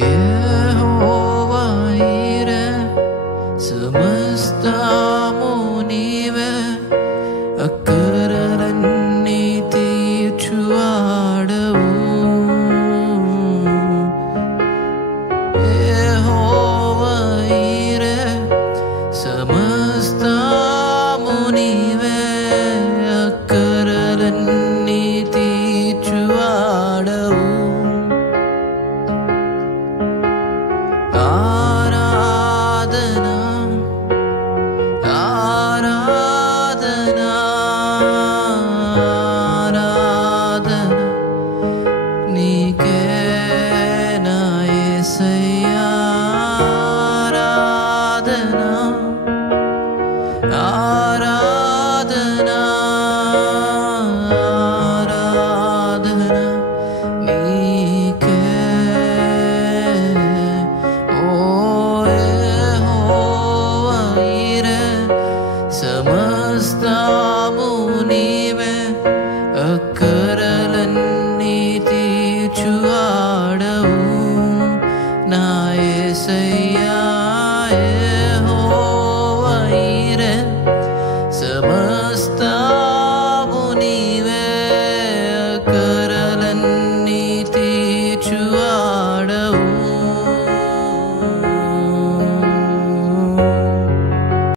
యెహోవా ఈరే సమస్తము నీవే అక్కరలన్నీ తీర్చువాడవు యెహోవా ఈరే సమస్తము నీవే అక్కరలన్నీ తీర్చువాడవు సమస్తము నీవే అక్కరలన్నీ తీర్చువాడవు నా యేసయ్యా